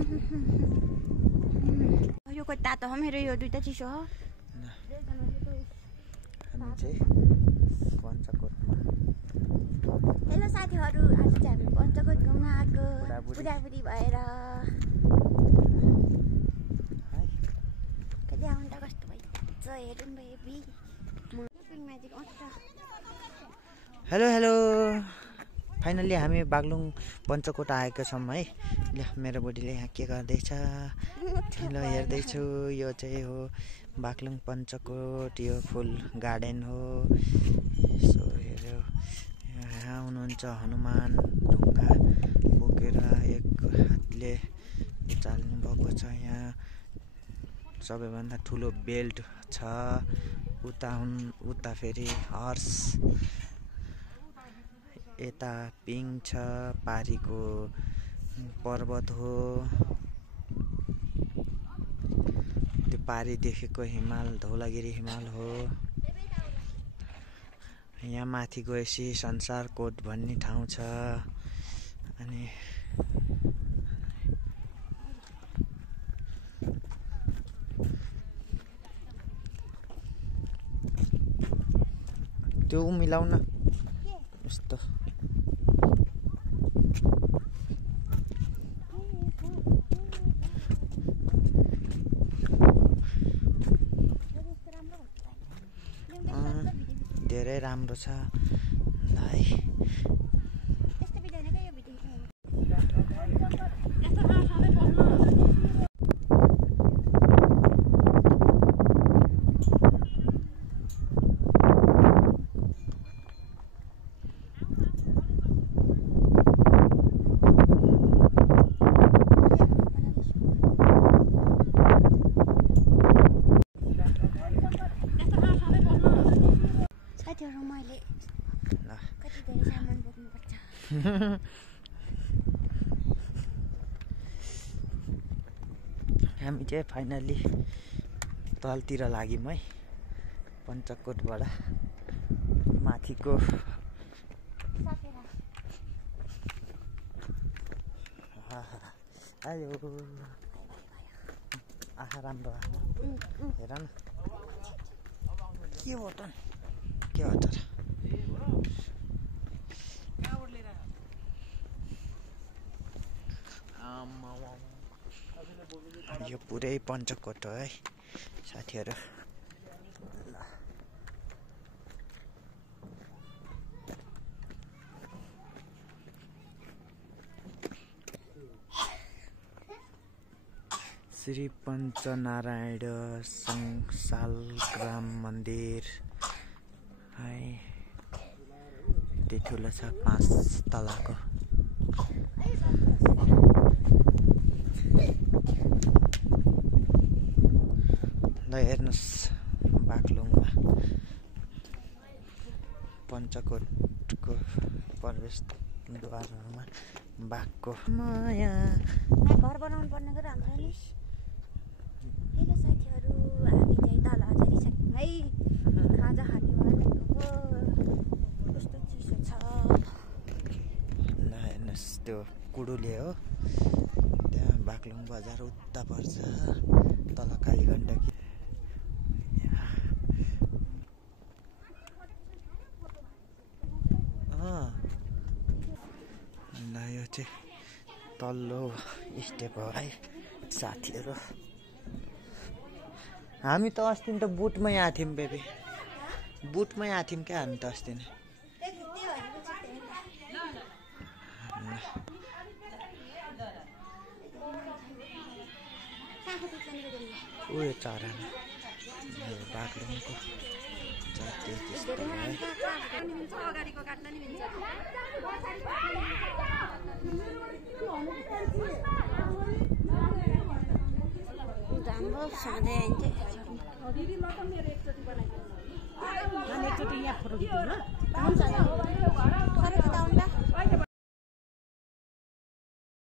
यो को तातो हो मेरो यो दुईटा चिसो हो हामी चाहिँ पञ्चकोटमा। हेलो साथीहरु, आज चाहिँ हामी पञ्चकोट घुम्न आएको बुढाबुढी भएर। कति आउनु त कस्तो भइन्छ हेर्नु बेबी। हेलो हेलो, फाइनली हामी बागलुङ पञ्चकोट आएका छौँ है। ल मेरो बुढीले यहाँ के गर्दैछ ल हेर्दैछु। यो चाहिँ हो बागलुङ पञ्चकोट, यो फुल गार्डन हो। सो हेर्यो यहाँ हुनुहुन्छ हनुमान ढुङ्गा बोकेर एक हातले चाल्नु भएको छ। यहाँ सबैभन्दा ठुलो बेल्ट छ। उता फेरि हर्स, यता पिङ छ, पारीको पर्वत हो। त्यो पारी देखेको हिमाल धौलागिरी हिमाल हो। यहाँ माथि गएपछि संसार कोट भन्ने ठाउँ छ। अनि त्यो मिलाउन यस्तो धेरै राम्रो छ भाइ। मैले कति धेरै सामान बोक्नुपर्छ। हामी चाहिँ फाइनली तलतिर लाग्यौँ है। पञ्चकोटबाट माथिको आयो। आहा राम्रो हेर न के हो त, के हो त। यो पुरै पञ्चकोट हो है साथीहरू। श्री पञ्चनारायण शालग्राम मन्दिर है। त्यो ठुलो छ 5 तलाको। ल हेर्नुहोस् बागलुङमा पञ्चकोटको प्रवेशद्वारमा बाघको माया। घर बनाउनु पर्ने कुरा हाम्रो नि। हेलो साथीहरू, हामी चाहिँ तल झरिसक्यौँ है। खाजा खाने भनेको कस्तो चिसो छ। ल हेर्नुहोस् त्यो कुडुले हो। त्यहाँ बागलुङ बजार उता पर्छ, तल कालीगण्डकी। ल यो चाहिँ तल्लो स्टेप हो है साथीहरू। हामी त अस्ति त बुटमै आएको थियौँ बेबी, बुटमै आएको थियौँ क्या हामी त अस्ति नै। उयो चरा बागलुङको जातीय त्यस्तो है। राम्रो सधैँ एकचोटि यहाँ फोटो खिच्नु ल।